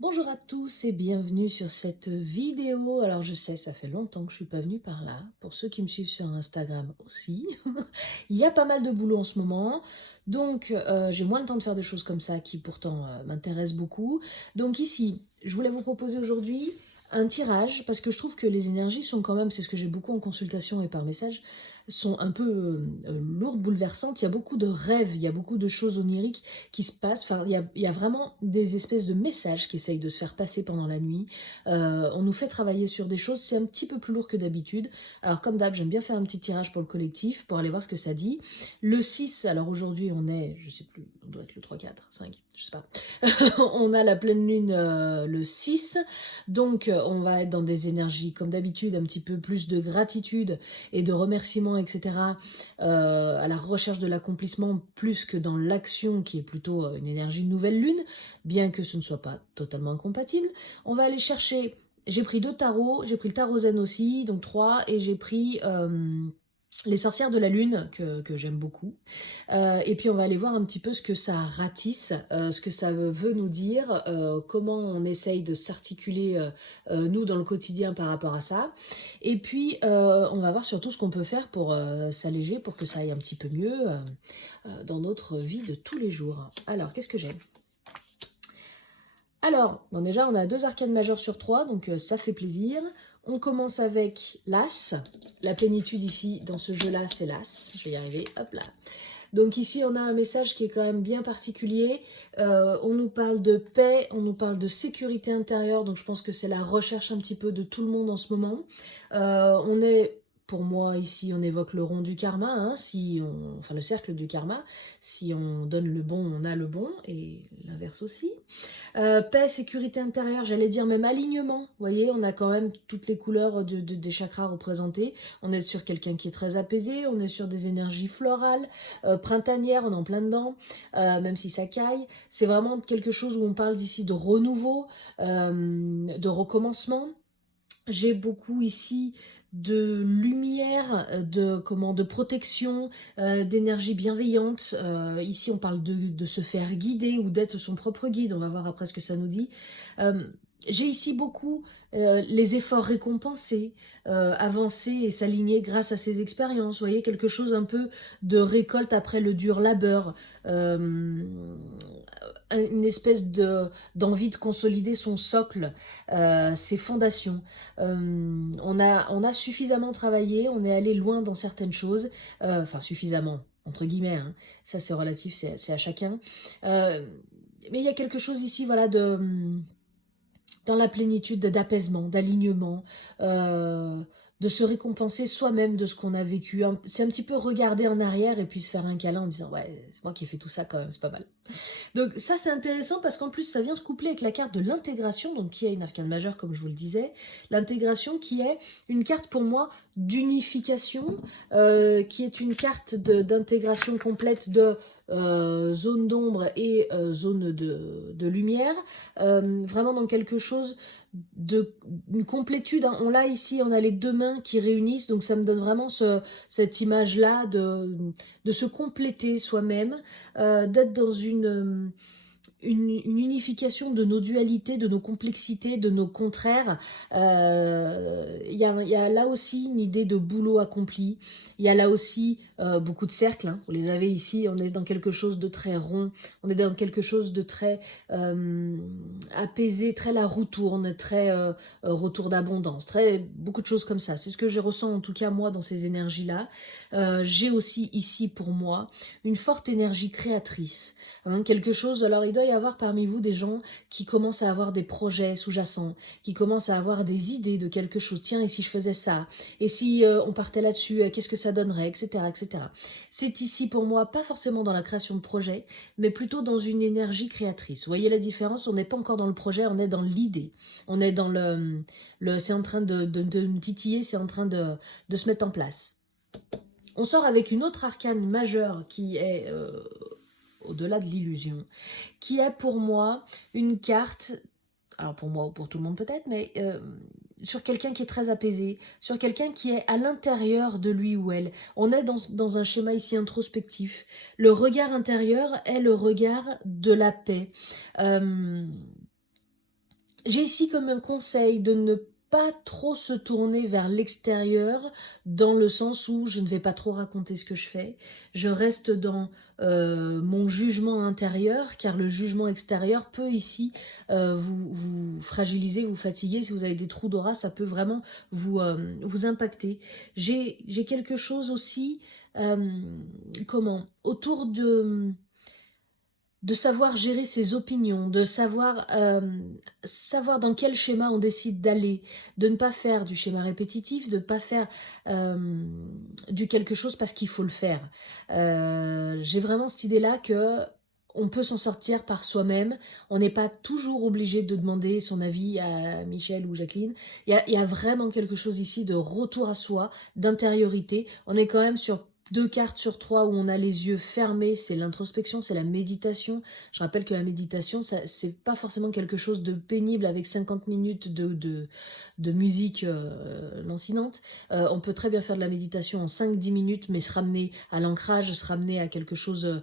Bonjour à tous et bienvenue sur cette vidéo. Alors je sais, ça fait longtemps que je suis pas venue par là. Pour ceux qui me suivent sur Instagram aussi, il y a pas mal de boulot en ce moment. Donc j'ai moins le temps de faire des choses comme ça qui pourtant m'intéressent beaucoup. Donc ici, je voulais vous proposer aujourd'hui un tirage parce que je trouve que les énergies sont quand même, c'est ce que j'ai beaucoup en consultation et par message, sont un peu lourdes, bouleversantes. Il y a beaucoup de rêves, il y a beaucoup de choses oniriques qui se passe. Enfin, il y a vraiment des espèces de messages qui essayent de se faire passer pendant la nuit. On nous fait travailler sur des choses, c'est un petit peu plus lourd que d'habitude. Alors comme d'hab, j'aime bien faire un petit tirage pour le collectif, pour aller voir ce que ça dit. Le 6, alors aujourd'hui on est, je sais plus, on doit être le 3, 4, 5, je sais pas. On a la pleine lune le 6, donc on va être dans des énergies comme d'habitude, un petit peu plus de gratitude et de remerciements, etc. À la recherche de l'accomplissement plus que dans l'action qui est plutôt une énergie de nouvelle lune, bien que ce ne soit pas totalement incompatible. On va aller chercher, j'ai pris 2 tarots, j'ai pris le tarot zen aussi, donc 3, et j'ai pris les sorcières de la lune, que j'aime beaucoup. Et puis on va aller voir un petit peu ce que ça ratisse, ce que ça veut nous dire, comment on essaye de s'articuler, nous, dans le quotidien par rapport à ça. Et puis on va voir surtout ce qu'on peut faire pour s'alléger, pour que ça aille un petit peu mieux dans notre vie de tous les jours. Alors, qu'est-ce que j'ai? Alors, bon déjà, on a 2 arcanes majeures sur 3, donc ça fait plaisir. On commence avec l'As. La plénitude ici, dans ce jeu-là, c'est l'As. Je vais y arriver, hop là. Donc ici, on a un message qui est quand même bien particulier. On nous parle de paix, on nous parle de sécurité intérieure, donc je pense que c'est la recherche un petit peu de tout le monde en ce moment. On est, pour moi, ici, on évoque le rond du karma, hein, enfin le cercle du karma. Si on donne le bon, on a le bon, et l'inverse aussi. Paix, sécurité intérieure, j'allais dire même alignement. Vous voyez, on a quand même toutes les couleurs des chakras représentées. On est sur quelqu'un qui est très apaisé, on est sur des énergies florales, printanières, on est en plein dedans, même si ça caille. C'est vraiment quelque chose où on parle d'ici de renouveau, de recommencement. J'ai beaucoup ici de lumière, de protection, d'énergie bienveillante. Ici, on parle de se faire guider ou d'être son propre guide. On va voir après ce que ça nous dit. Euh, j'ai ici beaucoup les efforts récompensés, avancer et s'aligner grâce à ces expériences. Vous voyez, quelque chose un peu de récolte après le dur labeur. Euh, une espèce d'envie de consolider son socle, ses fondations. On a suffisamment travaillé, on est allé loin dans certaines choses, enfin suffisamment, entre guillemets, hein. Ça c'est relatif, c'est à chacun. Euh, mais il y a quelque chose ici, voilà, dans la plénitude d'apaisement, d'alignement, de se récompenser soi-même de ce qu'on a vécu. C'est un petit peu regarder en arrière et puis se faire un câlin en disant ouais, c'est moi qui ai fait tout ça quand même, c'est pas mal. Donc ça c'est intéressant parce qu'en plus ça vient se coupler avec la carte de l'intégration, donc qui est une arcane majeure comme je vous le disais. L'intégration qui est une carte pour moi d'unification, qui est une carte d'intégration complète de zone d'ombre et zone de lumière, vraiment dans quelque chose une complétude, hein. On l'a ici, on a les 2 mains qui réunissent, donc ça me donne vraiment cette image-là de se compléter soi-même, d'être dans une unification de nos dualités, de nos complexités, de nos contraires. Il y a là aussi une idée de boulot accompli. Il y a là aussi beaucoup de cercles, hein. Vous les avez ici, on est dans quelque chose de très rond, on est dans quelque chose de très apaisé, très la roue tourne, très retour d'abondance, très beaucoup de choses comme ça. C'est ce que je ressens en tout cas moi dans ces énergies-là. J'ai aussi ici pour moi une forte énergie créatrice, hein, quelque chose. Alors il doit y avoir parmi vous des gens qui commencent à avoir des projets sous-jacents, qui commencent à avoir des idées de quelque chose. Tiens, et si je faisais ça? Et si on partait là-dessus, qu'est-ce que ça donnerait, etc., etc. C'est ici pour moi pas forcément dans la création de projets, mais plutôt dans une énergie créatrice. Vous voyez la différence? On n'est pas encore dans le projet, on est dans l'idée. On est dans c'est en train de me titiller, c'est en train de se mettre en place. On sort avec une autre arcane majeure qui est au-delà de l'illusion, qui est pour moi une carte, alors pour moi ou pour tout le monde peut-être, mais sur quelqu'un qui est très apaisé, sur quelqu'un qui est à l'intérieur de lui ou elle. On est dans un schéma ici introspectif. Le regard intérieur est le regard de la paix. Euh, J'ai ici comme un conseil de ne pas trop se tourner vers l'extérieur, dans le sens où je ne vais pas trop raconter ce que je fais. Je reste dans mon jugement intérieur, car le jugement extérieur peut ici vous fragiliser, vous fatiguer. Si vous avez des trous d'aura, ça peut vraiment vous impacter. J'ai quelque chose aussi, autour de savoir gérer ses opinions, de savoir dans quel schéma on décide d'aller, de ne pas faire du schéma répétitif, de ne pas faire du quelque chose parce qu'il faut le faire. J'ai vraiment cette idée-là que on peut s'en sortir par soi-même. On n'est pas toujours obligé de demander son avis à Michel ou Jacqueline. Il y a vraiment quelque chose ici de retour à soi, d'intériorité. On est quand même sur 2 cartes sur 3 où on a les yeux fermés, c'est l'introspection, c'est la méditation. Je rappelle que la méditation, c'est pas forcément quelque chose de pénible avec 50 minutes de musique lancinante. On peut très bien faire de la méditation en 5-10 minutes, mais se ramener à l'ancrage, se ramener à quelque chose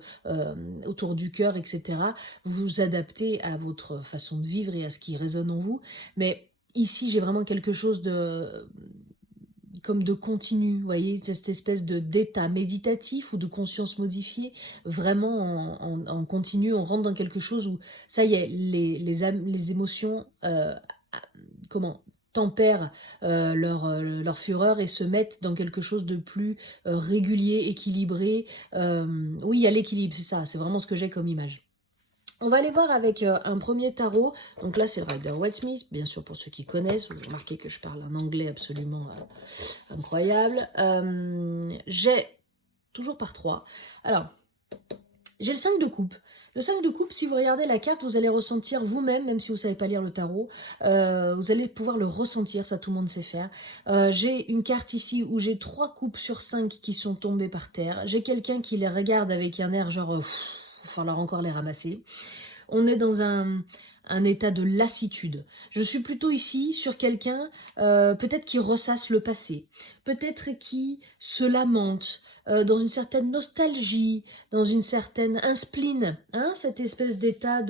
autour du cœur, etc. Vous adaptez à votre façon de vivre et à ce qui résonne en vous. Mais ici, j'ai vraiment quelque chose comme de continu, vous voyez, cette espèce d'état méditatif ou de conscience modifiée, vraiment en continu, on rentre dans quelque chose où, ça y est, les émotions, comment tempèrent leur fureur et se mettent dans quelque chose de plus régulier, équilibré. Oui, il y a l'équilibre, c'est ça, c'est vraiment ce que j'ai comme image. On va aller voir avec un premier tarot. Donc là, c'est le Rider-Waite-Smith, bien sûr, pour ceux qui connaissent. Vous remarquez que je parle un anglais absolument incroyable. J'ai, toujours par 3. Alors, j'ai le 5 de coupe. Le 5 de coupe, si vous regardez la carte, vous allez ressentir vous-même, même si vous ne savez pas lire le tarot, vous allez pouvoir le ressentir, ça tout le monde sait faire. J'ai une carte ici où j'ai 3 coupes sur 5 qui sont tombées par terre. J'ai quelqu'un qui les regarde avec un air genre, il va falloir encore les ramasser. On est dans un état de lassitude. Je suis plutôt ici sur quelqu'un peut-être qui ressasse le passé, peut-être qui se lamente, dans une certaine nostalgie, dans une certaine un spleen, hein, cette espèce d'état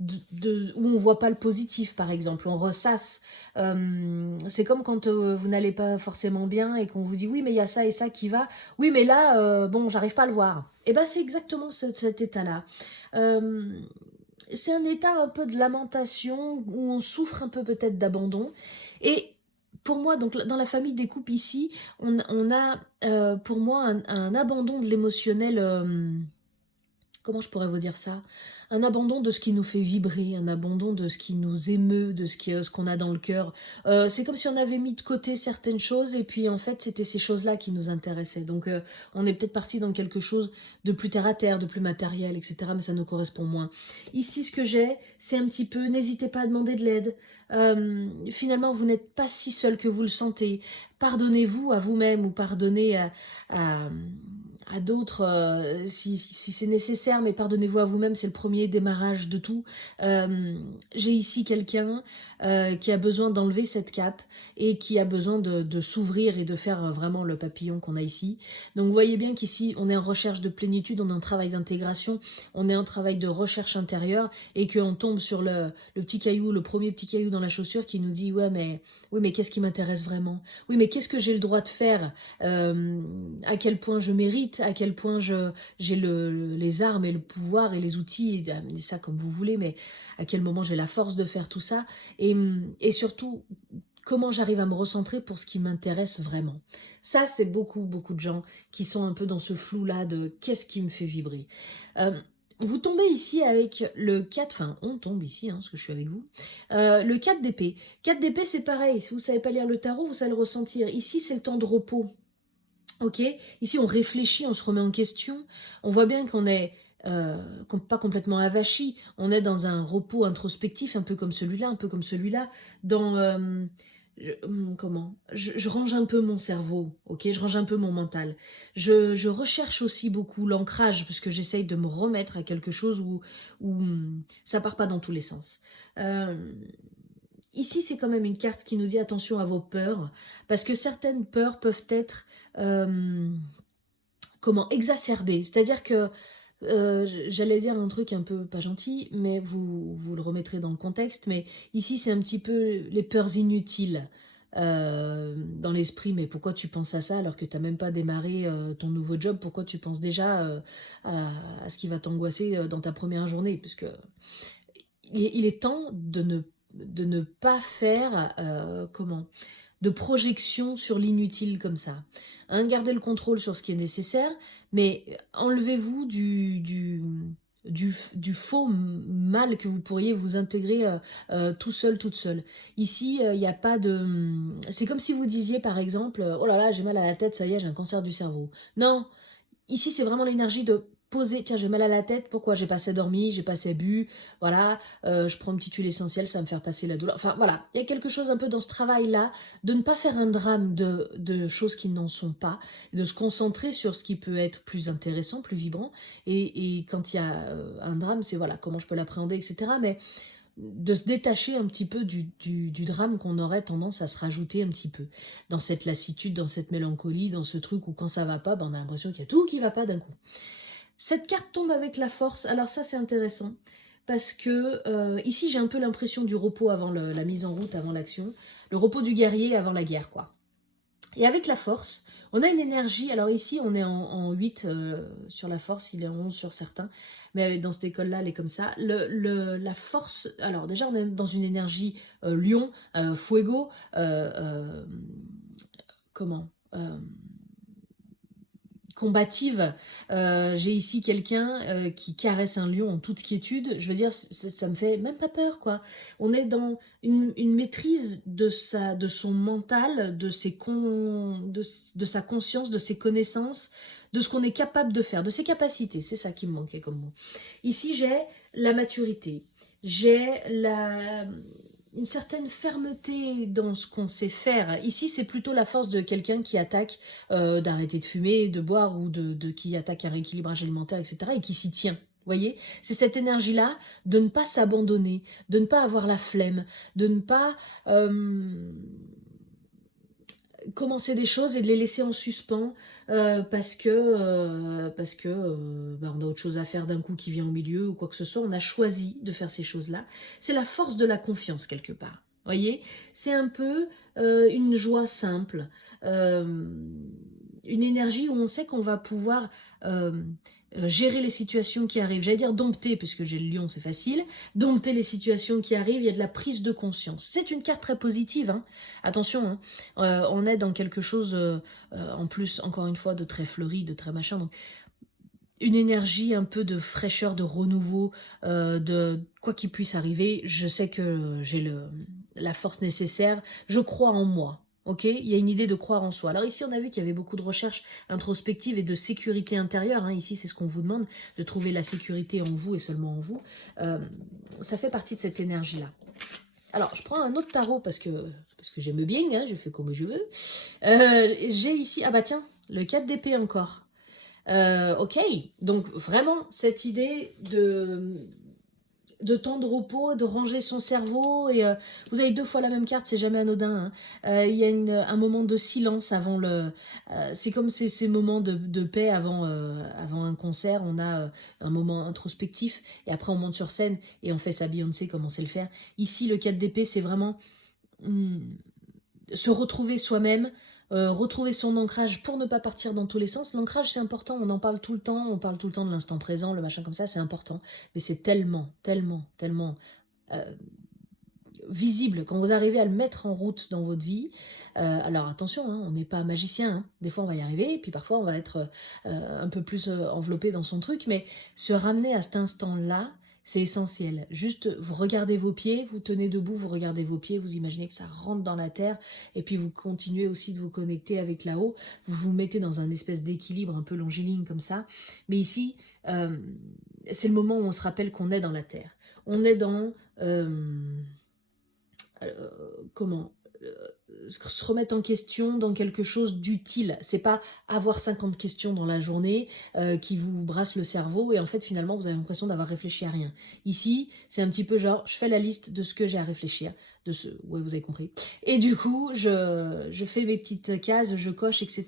où on voit pas le positif, par exemple, on ressasse. C'est comme quand vous n'allez pas forcément bien et qu'on vous dit oui mais il y a ça et ça qui va, oui mais là bon j'arrive pas à le voir. Et ben c'est exactement cet état-là. C'est un état un peu de lamentation où on souffre un peu peut-être d'abandon. Et pour moi, donc dans la famille des coupes ici, on a pour moi un abandon de l'émotionnel. Comment je pourrais vous dire ça? Un abandon de ce qui nous fait vibrer, un abandon de ce qui nous émeut, de ce qu'on a dans le cœur. C'est comme si on avait mis de côté certaines choses et puis en fait c'était ces choses-là qui nous intéressaient. Donc on est peut-être parti dans quelque chose de plus terre à terre, de plus matériel, etc. Mais ça nous correspond moins. Ici ce que j'ai, c'est un petit peu, n'hésitez pas à demander de l'aide. Finalement vous n'êtes pas si seul que vous le sentez. Pardonnez-vous à vous-même ou pardonnez à d'autres si c'est nécessaire, mais pardonnez-vous à vous-même, c'est le premier démarrage de tout. J'ai ici quelqu'un qui a besoin d'enlever cette cape et qui a besoin de s'ouvrir et de faire vraiment le papillon qu'on a ici. Donc vous voyez bien qu'ici on est en recherche de plénitude, on est en travail d'intégration, on est en travail de recherche intérieure et qu'on tombe sur le petit caillou, le premier petit caillou dans la chaussure qui nous dit ouais mais oui mais qu'est-ce qui m'intéresse vraiment? Oui mais qu'est-ce que j'ai le droit de faire? À quel point je mérite, à quel point j'ai les armes et le pouvoir et les outils, et amenez ça comme vous voulez, mais à quel moment j'ai la force de faire tout ça, et surtout, comment j'arrive à me recentrer pour ce qui m'intéresse vraiment. Ça, c'est beaucoup, beaucoup de gens qui sont un peu dans ce flou-là de qu'est-ce qui me fait vibrer. Vous tombez ici avec le 4, enfin on tombe ici, parce que je suis avec vous, le 4 d'épée. 4 d'épée c'est pareil, si vous ne savez pas lire le tarot, vous allez le ressentir. Ici c'est le temps de repos, ok. Ici on réfléchit, on se remet en question, on voit bien qu'on est pas complètement avachi, on est dans un repos introspectif, un peu comme celui-là, dans... je range un peu mon cerveau, ok, je range un peu mon mental. Je recherche aussi beaucoup l'ancrage, parce que j'essaye de me remettre à quelque chose où ça part pas dans tous les sens. Ici, c'est quand même une carte qui nous dit attention à vos peurs, parce que certaines peurs peuvent être exacerbées. C'est-à-dire que J'allais dire un truc un peu pas gentil, mais vous le remettrez dans le contexte, mais ici c'est un petit peu les peurs inutiles dans l'esprit. Mais pourquoi tu penses à ça alors que tu n'as même pas démarré ton nouveau job? Pourquoi tu penses déjà à ce qui va t'angoisser dans ta première journée? Parce que il est temps de ne pas faire, comment, de projection sur l'inutile comme ça. Hein, gardez le contrôle sur ce qui est nécessaire, mais enlevez-vous du faux mal que vous pourriez vous intégrer tout seul, toute seule. Ici, il n'y a pas de... C'est comme si vous disiez, par exemple, oh là là, j'ai mal à la tête, ça y est, j'ai un cancer du cerveau. Non, ici, c'est vraiment l'énergie de poser, tiens, j'ai mal à la tête, pourquoi? J'ai pas assez dormi, j'ai pas assez bu, voilà, je prends une petite huile essentielle, ça va me faire passer la douleur. Enfin, voilà, il y a quelque chose un peu dans ce travail-là, de ne pas faire un drame de choses qui n'en sont pas, de se concentrer sur ce qui peut être plus intéressant, plus vibrant, et quand il y a un drame, c'est voilà, comment je peux l'appréhender, etc. Mais de se détacher un petit peu du drame qu'on aurait tendance à se rajouter un petit peu. Dans cette lassitude, dans cette mélancolie, dans ce truc où quand ça va pas, ben on a l'impression qu'il y a tout qui va pas d'un coup. Cette carte tombe avec la force, alors ça c'est intéressant, parce que ici j'ai un peu l'impression du repos avant la mise en route, avant l'action, le repos du guerrier avant la guerre, quoi. Et avec la force, on a une énergie, alors ici on est en 8 sur la force, il est en 11 sur certains, mais dans cette école-là, elle est comme ça. La force, alors déjà on est dans une énergie lion, fuego, comment combative. J'ai ici quelqu'un qui caresse un lion en toute quiétude. Je veux dire, ça me fait même pas peur, quoi. On est dans une maîtrise de son mental, de sa conscience, de ses connaissances, de ce qu'on est capable de faire, de ses capacités. C'est ça qui me manquait comme mot. Ici, j'ai la maturité. J'ai une certaine fermeté dans ce qu'on sait faire. Ici, c'est plutôt la force de quelqu'un qui attaque d'arrêter de fumer, de boire ou qui attaque un rééquilibrage alimentaire, etc. et qui s'y tient. Vous voyez, c'est cette énergie-là de ne pas s'abandonner, de ne pas avoir la flemme, de ne pas commencer des choses et de les laisser en suspens parce que bah, on a autre chose à faire d'un coup qui vient au milieu ou quoi que ce soit. On a choisi de faire ces choses-là. C'est la force de la confiance quelque part. Voyez, c'est un peu une joie simple, euh, une énergie où on sait qu'on va pouvoir gérer les situations qui arrivent. J'allais dire dompter, puisque j'ai le lion, c'est facile. Dompter les situations qui arrivent, il y a de la prise de conscience. C'est une carte très positive, hein. Attention, hein. On est dans quelque chose, en plus, encore une fois, de très fleuri, de très machin. Donc, une énergie un peu de fraîcheur, de renouveau, de quoi qu'il puisse arriver. Je sais que j'ai la force nécessaire. Je crois en moi. Ok, il y a une idée de croire en soi. Alors ici, on a vu qu'il y avait beaucoup de recherches introspectives et de sécurité intérieure. Hein. Ici, c'est ce qu'on vous demande, de trouver la sécurité en vous et seulement en vous. Ça fait partie de cette énergie-là. Alors, je prends un autre tarot parce que j'aime bien, hein, je fais comme je veux. J'ai ici, ah bah tiens, le 4 d'épée encore. Ok, donc vraiment cette idée de temps de repos, de ranger son cerveau, et vous avez 2 fois la même carte, c'est jamais anodin. Hein. Il y a un moment de silence avant c'est comme ces moments de paix avant un concert, on a un moment introspectif, et après on monte sur scène, et on fait sa Beyoncé comme on sait le faire. Ici, le 4 d'épée, c'est vraiment se retrouver soi-même, retrouver son ancrage pour ne pas partir dans tous les sens. L'ancrage, c'est important, on en parle tout le temps, on parle tout le temps de l'instant présent, le machin comme ça, c'est important. Mais c'est tellement, tellement, tellement visible quand vous arrivez à le mettre en route dans votre vie. Alors attention, hein, on n'est pas magicien, hein. Des fois on va y arriver, et puis parfois on va être un peu plus enveloppé dans son truc, mais se ramener à cet instant-là, c'est essentiel. Juste, vous regardez vos pieds, vous tenez debout, vous regardez vos pieds, vous imaginez que ça rentre dans la terre, et puis vous continuez aussi de vous connecter avec là-haut, vous vous mettez dans un espèce d'équilibre un peu longiligne comme ça. Mais ici, c'est le moment où on se rappelle qu'on est dans la terre. On est dans... comment se remettre en question dans quelque chose d'utile. C'est pas avoir 50 questions dans la journée qui vous brassent le cerveau et en fait finalement vous avez l'impression d'avoir réfléchi à rien. Ici, c'est un petit peu genre, je fais la liste de ce que j'ai à réfléchir, ouais, vous avez compris. Et du coup, je fais mes petites cases, je coche, etc.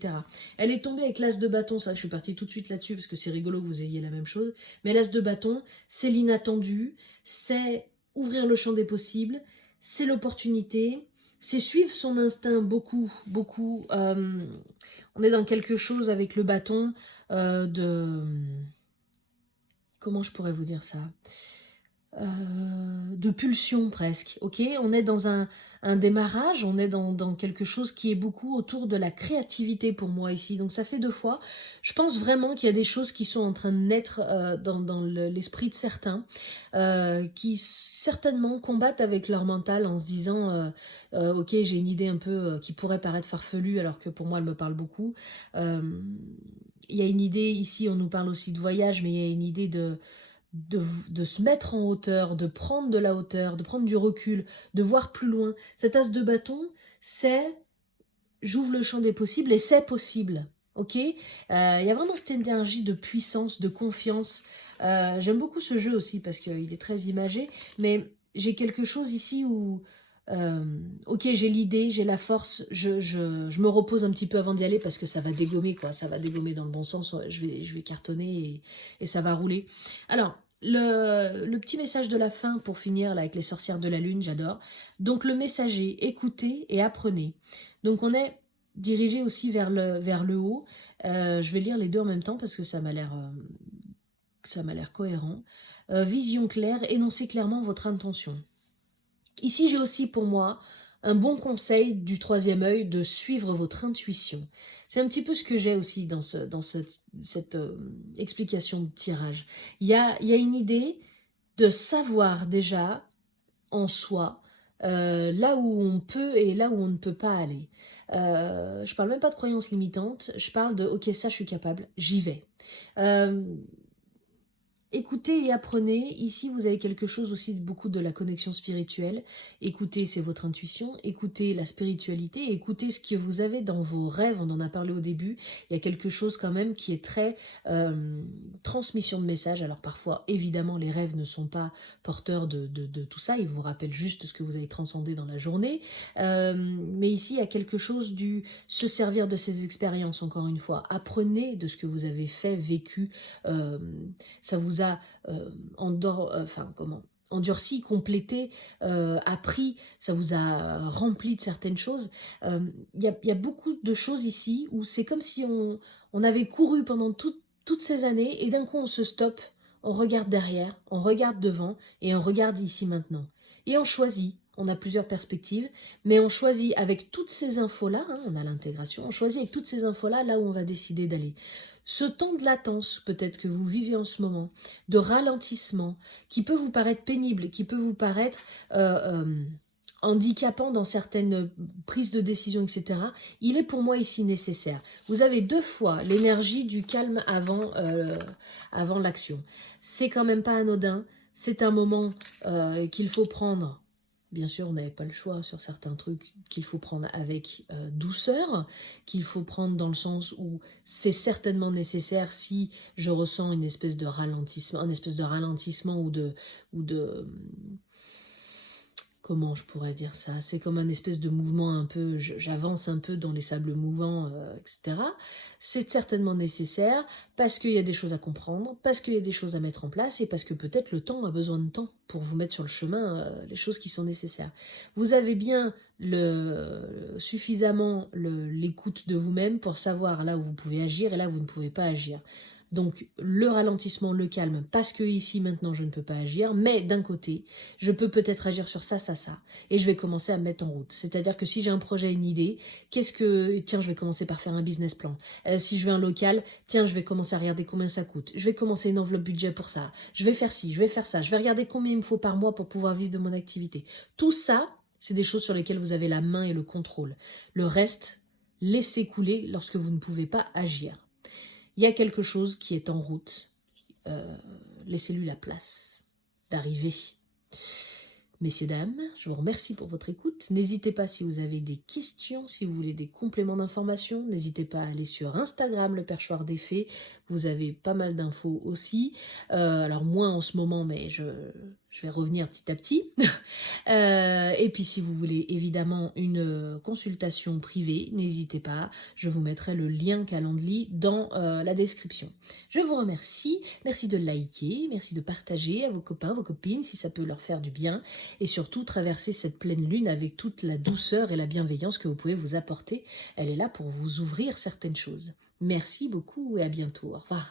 Elle est tombée avec l'as de bâton, ça, je suis partie tout de suite là-dessus parce que c'est rigolo que vous ayez la même chose. Mais l'as de bâton, c'est l'inattendu, c'est ouvrir le champ des possibles, c'est l'opportunité, c'est suivre son instinct beaucoup, beaucoup. On est dans quelque chose avec le bâton de... Comment je pourrais vous dire ça de pulsion presque, ok. On est dans un démarrage, on est dans quelque chose qui est beaucoup autour de la créativité pour moi ici, donc ça fait 2 fois. Je pense vraiment qu'il y a des choses qui sont en train de naître dans l'esprit de certains, qui certainement combattent avec leur mental en se disant ok, j'ai une idée un peu qui pourrait paraître farfelue alors que pour moi elle me parle beaucoup. Il y a une idée ici, on nous parle aussi de voyage, mais il y a une idée de se mettre en hauteur, de prendre de la hauteur, de prendre du recul, de voir plus loin. Cet as de bâton, c'est j'ouvre le champ des possibles et c'est possible. Ok, il y a vraiment cette énergie de puissance, de confiance. J'aime beaucoup ce jeu aussi parce qu'il est très imagé, mais j'ai quelque chose ici où ok, j'ai l'idée, j'ai la force, je me repose un petit peu avant d'y aller parce que ça va dégommer, quoi. Ça va dégommer dans le bon sens, je vais cartonner et ça va rouler. Alors, le petit message de la fin pour finir là, avec les sorcières de la lune, j'adore. Donc le messager, écoutez et apprenez. Donc on est dirigé aussi vers le haut. Je vais lire les deux en même temps parce que ça m'a l'air cohérent. Vision claire, énoncez clairement votre intention. Ici, j'ai aussi pour moi un bon conseil du troisième œil de suivre votre intuition. C'est un petit peu ce que j'ai aussi dans cette explication de tirage. Il y a une idée de savoir déjà en soi là où on peut et là où on ne peut pas aller. Je parle même pas de croyances limitantes, je parle de ok, ça je suis capable, j'y vais. Écoutez et apprenez. Ici, vous avez quelque chose aussi beaucoup de la connexion spirituelle. Écoutez, c'est votre intuition. Écoutez la spiritualité. Écoutez ce que vous avez dans vos rêves. On en a parlé au début. Il y a quelque chose quand même qui est très transmission de messages. Alors parfois, évidemment, les rêves ne sont pas porteurs de tout ça. Ils vous rappellent juste ce que vous avez transcendé dans la journée. Mais ici, il y a quelque chose du se servir de ces expériences, encore une fois. Apprenez de ce que vous avez fait, vécu. Ça vous a endurci, complété, appris, ça vous a rempli de certaines choses. Il y a beaucoup de choses ici où c'est comme si on avait couru pendant toutes ces années et d'un coup on se stoppe, on regarde derrière, on regarde devant et on regarde ici maintenant. Et on choisit. On a plusieurs perspectives, mais on choisit avec toutes ces infos-là, hein, on a l'intégration, on choisit avec toutes ces infos-là, là où on va décider d'aller. Ce temps de latence, peut-être que vous vivez en ce moment, de ralentissement, qui peut vous paraître pénible, qui peut vous paraître handicapant dans certaines prises de décision, etc., il est pour moi ici nécessaire. Vous avez 2 fois l'énergie du calme avant l'action. C'est quand même pas anodin, c'est un moment qu'il faut prendre. Bien sûr, on n'avait pas le choix sur certains trucs qu'il faut prendre avec douceur, qu'il faut prendre dans le sens où c'est certainement nécessaire si je ressens une espèce de ralentissement, ou de comment je pourrais dire ça? C'est comme un espèce de mouvement un peu, j'avance un peu dans les sables mouvants, etc. C'est certainement nécessaire parce qu'il y a des choses à comprendre, parce qu'il y a des choses à mettre en place et parce que peut-être le temps a besoin de temps pour vous mettre sur le chemin les choses qui sont nécessaires. Vous avez bien suffisamment l'écoute de vous-même pour savoir là où vous pouvez agir et là où vous ne pouvez pas agir. Donc le ralentissement, le calme, parce que ici maintenant je ne peux pas agir, mais d'un côté, je peux peut-être agir sur ça, et je vais commencer à me mettre en route. C'est-à-dire que si j'ai un projet, une idée, tiens, je vais commencer par faire un business plan. Si je veux un local, tiens, je vais commencer à regarder combien ça coûte. Je vais commencer une enveloppe budget pour ça. Je vais faire ci, je vais faire ça. Je vais regarder combien il me faut par mois pour pouvoir vivre de mon activité. Tout ça, c'est des choses sur lesquelles vous avez la main et le contrôle. Le reste, laissez couler lorsque vous ne pouvez pas agir. Il y a quelque chose qui est en route. Laissez-lui la place d'arriver. Messieurs, dames, je vous remercie pour votre écoute. N'hésitez pas si vous avez des questions, si vous voulez des compléments d'information, n'hésitez pas à aller sur Instagram, le perchoir des fées. Vous avez pas mal d'infos aussi. Alors moins en ce moment, mais je vais revenir petit à petit. Et puis si vous voulez évidemment une consultation privée, n'hésitez pas. Je vous mettrai le lien Calendly dans la description. Je vous remercie. Merci de liker, merci de partager à vos copains, vos copines, si ça peut leur faire du bien. Et surtout, traverser cette pleine lune avec toute la douceur et la bienveillance que vous pouvez vous apporter. Elle est là pour vous ouvrir certaines choses. Merci beaucoup et à bientôt. Au revoir.